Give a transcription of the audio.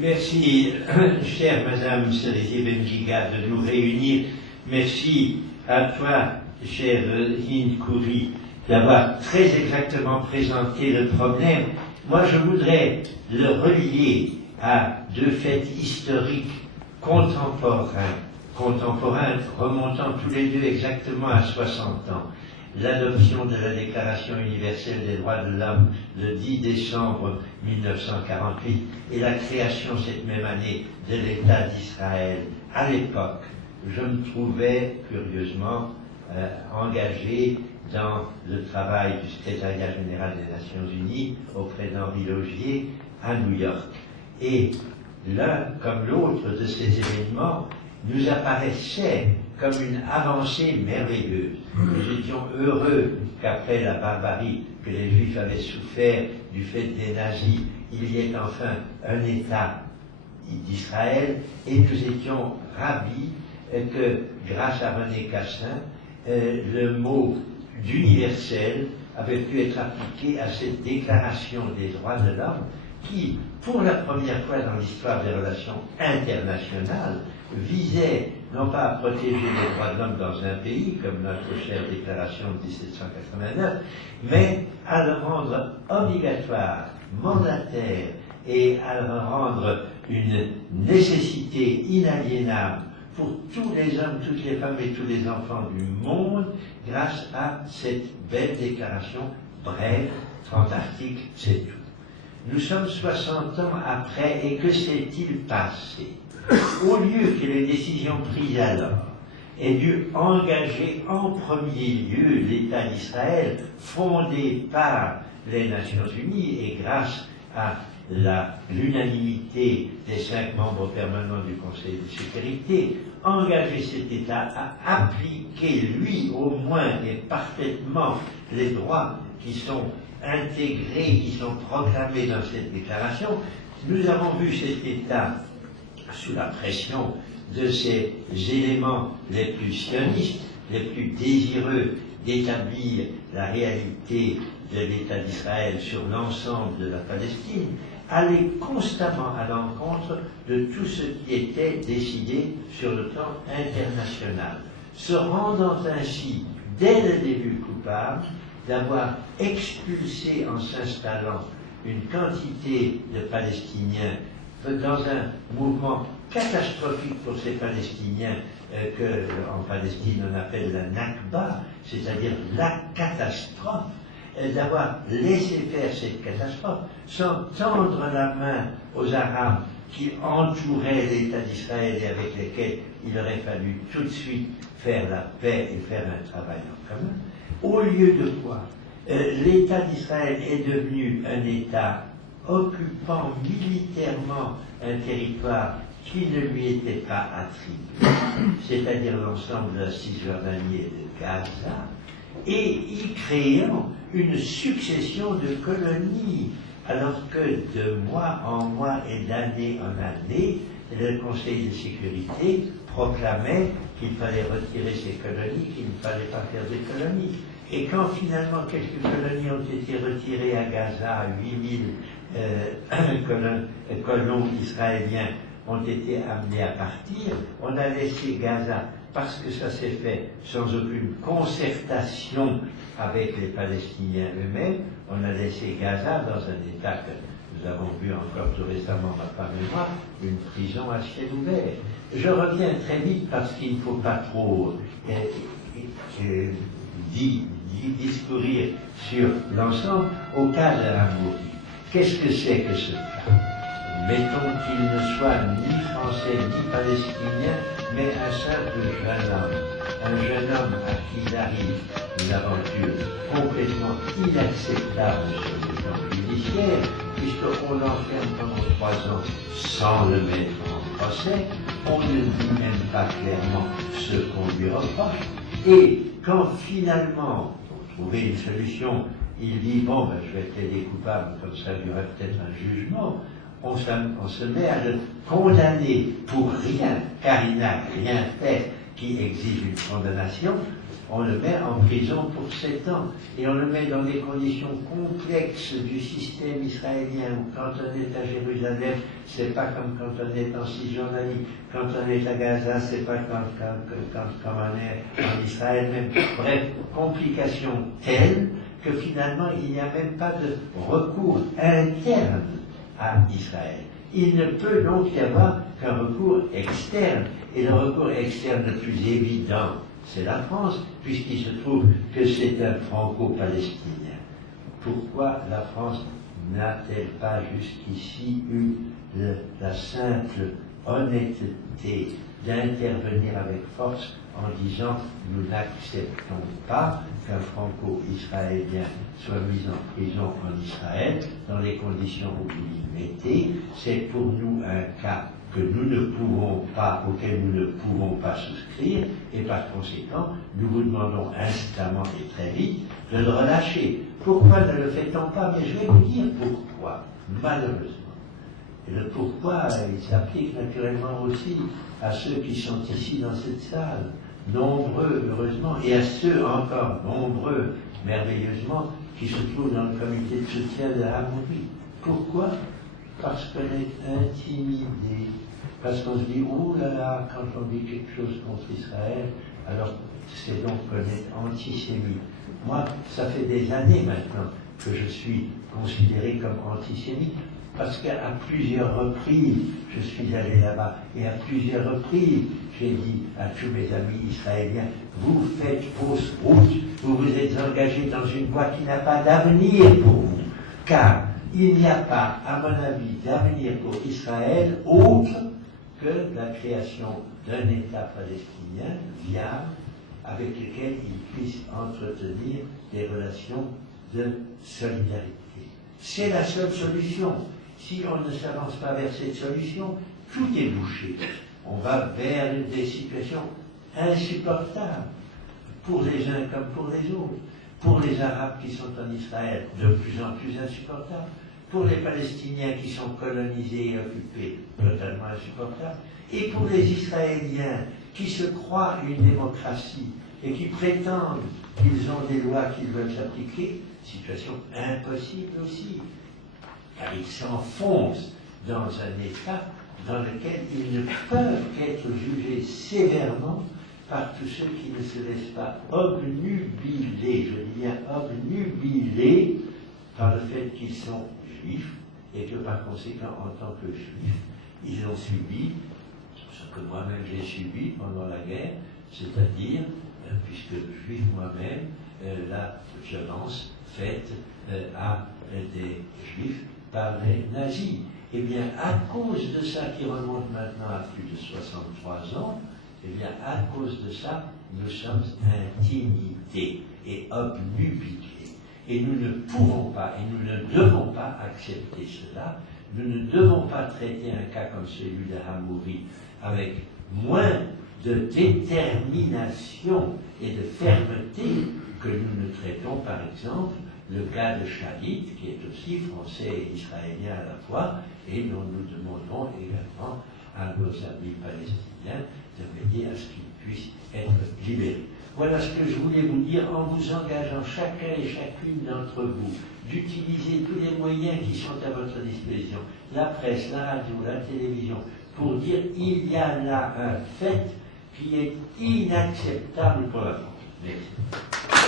Merci, chère Madame Cerisier Benguiga, de nous réunir. Merci à toi, chère Hind Khoury, d'avoir très exactement présenté le problème. Moi, je voudrais le relier à deux faits historiques contemporains remontant tous les deux exactement à 60 ans. L'adoption de la Déclaration universelle des droits de l'homme le 10 décembre 1948 et la création cette même année de l'État d'Israël. À l'époque, je me trouvais curieusement engagé dans le travail du secrétariat général des Nations Unies auprès d'Henri Laugier à New York. Et l'un comme l'autre de ces événements nous apparaissait comme une avancée merveilleuse. Nous étions heureux qu'après la barbarie que les Juifs avaient souffert du fait des nazis, il y ait enfin un État d'Israël, et nous étions ravis que, grâce à René Cassin, le mot d'universel avait pu être appliqué à cette déclaration des droits de l'homme qui, pour la première fois dans l'histoire des relations internationales, visait non pas à protéger les droits de l'homme dans un pays, comme notre chère déclaration de 1789, mais à le rendre obligatoire, mandataire, et à le rendre une nécessité inaliénable pour tous les hommes, toutes les femmes et tous les enfants du monde, grâce à cette belle déclaration, brève, 30 articles, c'est tout. Nous sommes 60 ans après, et que s'est-il passé? Au lieu que les décisions prises alors aient dû engager en premier lieu l'État d'Israël, fondé par les Nations Unies et grâce à l'unanimité des 5 membres permanents du Conseil de sécurité, engager cet État à appliquer, lui au moins et parfaitement, les droits qui sont intégrés, qui sont proclamés dans cette déclaration, nous avons vu cet État sous la pression de ces éléments les plus sionistes, les plus désireux d'établir la réalité de l'État d'Israël sur l'ensemble de la Palestine, aller constamment à l'encontre de tout ce qui était décidé sur le plan international, se rendant ainsi, dès le début, coupable d'avoir expulsé en s'installant une quantité de Palestiniens dans un mouvement catastrophique pour ces Palestiniens que en Palestine on appelle la Nakba, c'est-à-dire la catastrophe, d'avoir laissé faire cette catastrophe sans tendre la main aux Arabes qui entouraient l'État d'Israël et avec lesquels il aurait fallu tout de suite faire la paix et faire un travail en commun. Au lieu de quoi, l'État d'Israël est devenu un État occupant militairement un territoire qui ne lui était pas attribué, c'est-à-dire l'ensemble de la Cisjordanie et de Gaza, et y créant une succession de colonies, alors que de mois en mois et d'année en année, le Conseil de sécurité proclamait qu'il fallait retirer ces colonies, qu'il ne fallait pas faire des colonies. Et quand finalement quelques colonies ont été retirées à Gaza, 8000 colons israéliens ont été amenés à partir, on a laissé Gaza, parce que ça s'est fait sans aucune concertation avec les Palestiniens eux-mêmes, on a laissé Gaza dans un état que nous avons vu encore tout récemment, ma femme et moi, une prison à ciel ouvert. Je reviens très vite parce qu'il ne faut pas trop discourir sur l'ensemble. Au cas de l'amour, qu'est-ce que c'est que ce cas? Mettons qu'il ne soit ni français ni palestinien, mais un simple jeune homme à qui il arrive une aventure complètement inacceptable sur le plan judiciaire, puisqu'on l'enferme pendant 3 ans sans le mettre en procès, on ne dit même pas clairement ce qu'on lui reproche, et quand finalement, pour trouver une solution, il dit bon, ben, je vais plaider coupable, comme ça il y aurait peut-être un jugement. On se met à le condamner pour rien, car il n'a rien fait, qui exige une condamnation, on le met en prison pour 7 ans. Et on le met dans des conditions complexes du système israélien, où quand on est à Jérusalem, c'est pas comme quand on est en Cisjordanie, quand on est à Gaza, c'est pas comme on est en Israël même. Bref, complications telles que finalement il n'y a même pas de recours interne à Israël. Il ne peut donc y avoir qu'un recours externe. Et le recours externe le plus évident, c'est la France, puisqu'il se trouve que c'est un franco-palestinien. Pourquoi la France n'a-t-elle pas jusqu'ici eu la simple honnêteté d'intervenir avec force en disant « nous n'acceptons pas qu'un franco-israélien soit mis en prison en Israël dans les conditions où vous y mettez, c'est pour nous un cas que nous ne pouvons pas, auquel nous ne pouvons pas souscrire, et par conséquent, nous vous demandons instamment et très vite de le relâcher. Pourquoi ne le fait-on pas? Mais je vais vous dire pourquoi, malheureusement. Et le pourquoi, il s'applique naturellement aussi à ceux qui sont ici dans cette salle, nombreux, heureusement, et à ceux encore nombreux, merveilleusement, qui se trouvent dans le comité de soutien de Hamouri. Pourquoi? Parce qu'on est intimidé, parce qu'on se dit, oh là là, quand on dit quelque chose contre Israël, alors c'est donc qu'on est antisémite. Moi, ça fait des années maintenant que je suis considéré comme antisémite, parce qu'à plusieurs reprises, je suis allé là-bas, et à plusieurs reprises, j'ai dit à tous mes amis israéliens, vous faites fausse route, vous vous êtes engagés dans une voie qui n'a pas d'avenir pour vous, car il n'y a pas, à mon avis, d'avenir pour Israël autre que la création d'un État palestinien viable avec lequel il puisse entretenir des relations de solidarité. C'est la seule solution. Si on ne s'avance pas vers cette solution, tout est bouché. On va vers des situations insupportables pour les uns comme pour les autres. Pour les Arabes qui sont en Israël, de plus en plus insupportables. Pour les Palestiniens qui sont colonisés et occupés, totalement insupportables. Et pour les Israéliens qui se croient une démocratie et qui prétendent qu'ils ont des lois qu'ils veulent appliquer, situation impossible aussi. Car ils s'enfoncent dans un État dans lequel ils ne peuvent qu'être jugés sévèrement par tous ceux qui ne se laissent pas obnubilés, je dis bien obnubilés, par le fait qu'ils sont juifs, et que par conséquent, en tant que juifs, ils ont subi ce que moi-même j'ai subi pendant la guerre, c'est-à-dire, puisque juif moi-même, la violence faite à des juifs par les nazis. Eh bien, à cause de ça, qui remonte maintenant à plus de 63 ans, eh bien, à cause de ça, nous sommes intimidés et obnubilés. Et nous ne pouvons pas, et nous ne devons pas accepter cela. Nous ne devons pas traiter un cas comme celui de Hamouri avec moins de détermination et de fermeté que nous ne traitons, par exemple, le cas de Shalit, qui est aussi français et israélien à la fois, et dont nous demandons également à nos amis palestiniens de veiller à ce qu'ils puissent être libérés. Voilà ce que je voulais vous dire en vous engageant chacun et chacune d'entre vous d'utiliser tous les moyens qui sont à votre disposition, la presse, la radio, la télévision, pour dire il y a là un fait qui est inacceptable pour la France. Merci.